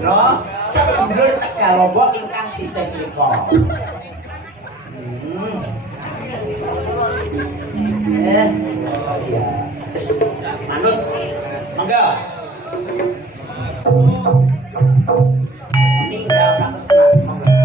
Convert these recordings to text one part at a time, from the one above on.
Bono sedulur Tegalombo ingkang sisih mriku. Manut mangga ninggal ora kesana mangga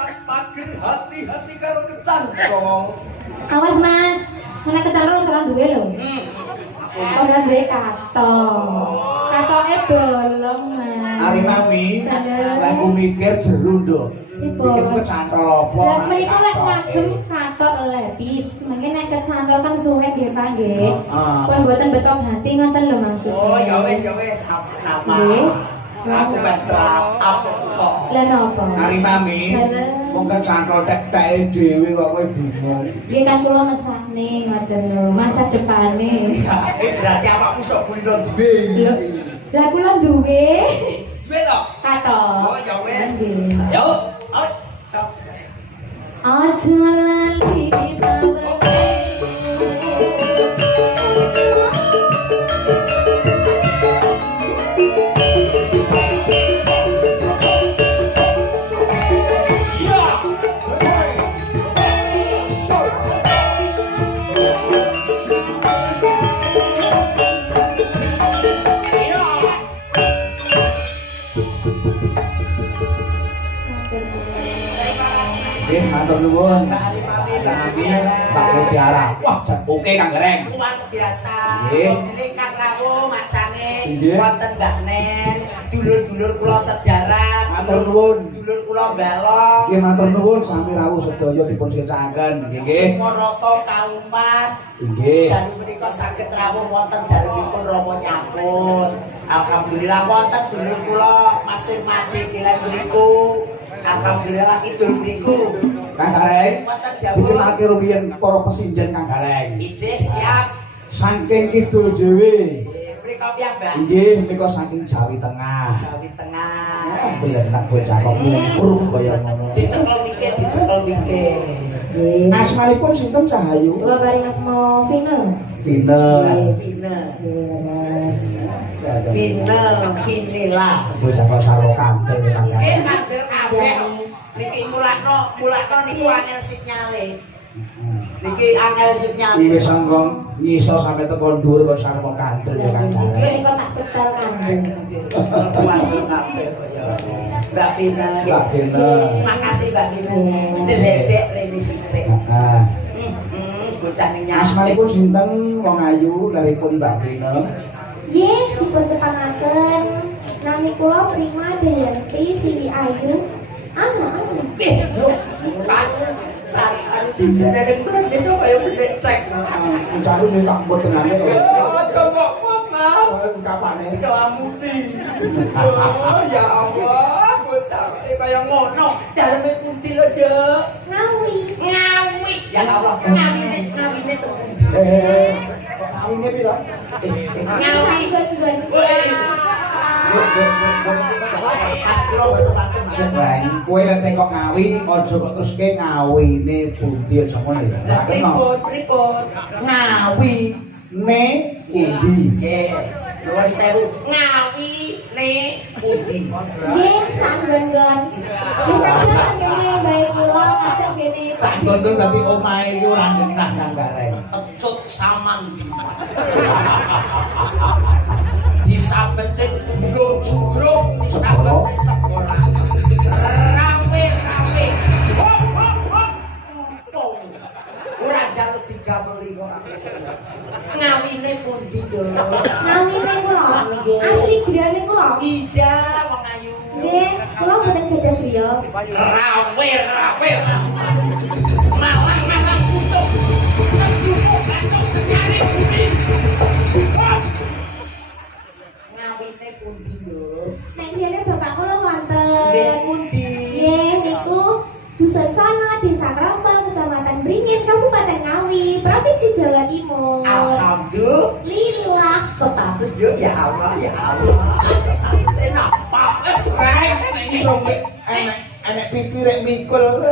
atas pager hati-hati karo kecantol. Awas Mas, nek kecantol ora duwe lho. Ora duwe kathok. Kathoke bolong Mas. Ari mami, aku mikir jeru nduk. Mikir kecantol apa? Lah mriko lek ngagem kathok lepis, mungkin nek kecantol kan suwe nggih ta nggih. Pun mboten betok hati ngoten lho maksudnya. Oh, ya wis, apa-apa. Aku betrap apa kok. Lah napa? Ari mami, wong kecantol tek-teke dhewe kok kowe bingung. Nggih kan kula mesane ngoten lho, masa depane. Berarti awakmu sok punya duwe. Lah kula duwe Duwe to? kathok. Oh, ya wis. Nggih. Yo, ayo. Cas. Aja lali ditawake. Matur nuwun. Mbak Ali Mami, Mbak Pak Mutiara. Wah, jan oke Kang Gareng. luar biasa. Nggih. Modele Kang Rawo macane Nggih. wonten Mbak Nen, dulur-dulur kula sedaran, Matur nuwun. dulur kula balong. Nggih matur nuwun sami rawuh sedaya dipun kecakaken. Nggih. Sumoroto kauman. Nggih. Dalu menika saged rawuh wonten dalemipun Rama nyapun. Alhamdulillah wonten dulur kula masih mati kilen mriku. Alhamdulillah kidul mriku. Kang Gareng. Wonten Iki dawuh. lagi rumiyin para pesinjen Kang Gareng. Ijih siap. Saking kidul dhewe. Mriko piyambak. Nggih, menika saking Jawi Tengah. Jawi Tengah. Biyen tak bocah kok mungkur kaya ngono. Dicekel mikir. Asmanipun sinten Cahayu? Kula paring asma Vina. Vina. Vinila. Bocah kok saro kantel Kang Nggih Gareng. kandel kabeh. Niki mulakno niku angel sinyale. Niki angel sinyale. Iki wis anggong nyiso sampe teko dhuwur kok sarwa kantel ya Kang Gareng. Nggih kok tak setel kandung. Wonten kabeh kaya. Mbak Vina. Mbak Vina. Makasih Mbak Vina. Deledek rene sithik. Nah, Bocah ning asmanipun sinten wong ayu laripun Mbak Vina? Nggih, dipun tepangaken. Nami kula Prima Dayanti Siwi Ayu. Pas sari harus sindene kuwi besok kaya bedek. Ucapu sing tak mbot tenane kok. Aja kok kuat Mas. Kapane? Kelamuti. Oh ya Allah, bocah kaya ngono. Daleme pundi lho, Dek? Ngawi. Ngawi. Ya Allah, ngawine to. Kawine pira? Ngawi. Gon-gon. Pas kula mboten paten Mas. Lah, kowe lek tekok ngawi, aja kok terus ke ngawine pundi aja ngono ya. Lah pripun? Ngawi ne pundi? Nggih. Nuwun sewu. Ngawi ne pundi? Nggih, sak gon-gon. Kadang ngene bae kula, kadang ngene. Sak gondong dadi omahe iki ora genah Kang Gareng. Ecut samandi. Disabete jurung-jurung, disabete sekolah. Rame-rame. Hop hop hop. Untung. Ora jaluk digameli kok. Ngawine pundi, Nduk? Ngawine kula. Asli griyane kula. Iya, wong ayu. Nggih, kula mboten gadah griya. Rawe-rawe. Malang-malang putuk. Seduh batuk senyare bumi. Ngawine pundi, Nduk? Nek griyane bapak kula wonten. Nggih, pundi? Nggih, niku Dusun Sana, Desa Krambal, Kecamatan Beringin, Kabupaten Ngawi, Provinsi Jawa Timur. Alhamdulillah, status dia ya Allah, ya Allah. Status enak rek Iki rong enek pipi rek mikul.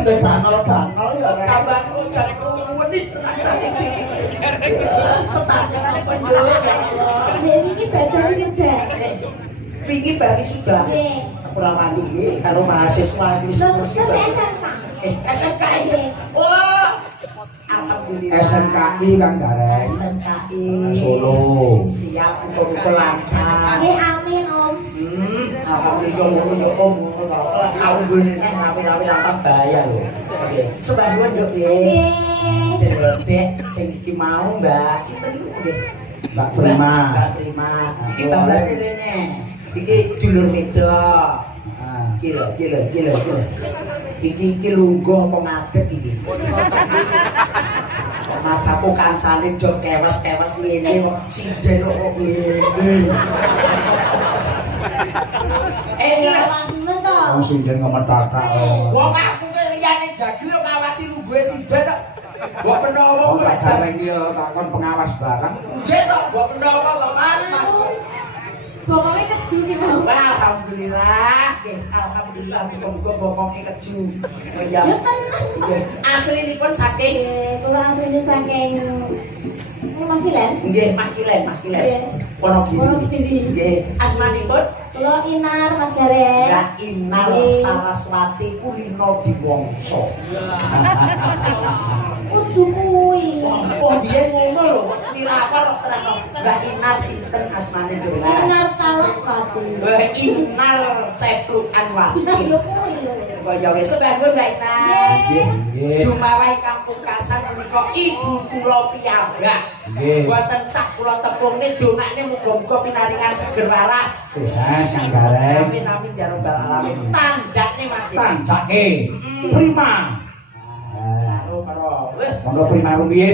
Ndek ganal-ganal ya. tambah ujan wenis tenan cah siji. Status apa yo ya Allah. Nggih, niki badhe sedek. Wingi bari sudah. Nggih. Ora mandi iki karo mahasiswa iki Lho, wis tes SMK. SMK iki. Oh. Alhamdulillah. SMKI Kang Gareng. SMKI Solo. Siap untuk lancar. Nggih, amin Om. Alhamdulillah ngono om ngono kok. Aku ngene nang rapi-rapi atas bahaya lho. Oke. Sebab nuwun yo piye? Bebek sing iki mau Mbak. Sinten niku nggih? Mbak Prima. Mbak Prima. Iki 12 rene. Iki dulur wedok. Gila. Iki lungguh apa ngadeg iki? Mas aku kancane do kewes-kewes ngene kok sinden kok ngene. Ngawasmu to. Wong sinden ngemetata. Wong aku ki liyane jagi yo ngawasi lungguhe sinden kok. Mbok menawa Wong kok tak jareng iki takon pengawas barang. nggih to, mbok menawa to Mas. Bokongnya keju ki mau. Wah, alhamdulillah. Nggih, alhamdulillah muga-muga bokonge keju. Ya. Ya tenan. Aslinipun saking Kula asline saking Makilen. nggih Makilen. Nggih. Wonogiri. Wonogiri. Nggih, asmanipun Kula Inar Mas Gareng. Ya Inar Saraswati Kulino Diwangsa. Kudu kuwi. Oh, biyen ngono lho, kok smirapa kok terang. Mbak Inar sinten asmane jenengan? Inar Talapati. Mbak Inar Ceplukan Wati. Lho kuwi lho. Kaya wis sebelah Mbak Inar. Nggih. Jumawahi Kampung Kasar menika ibu kula piyambak. Nggih. Mboten sak kula tepungne dongane muga-muga pinaringan seger waras. Sehat Kang Gareng. Amin amin ya rabbal alamin. Tanjakne Mas. Tanjake. Prima. Karo weh Monggo Prima rumiyin.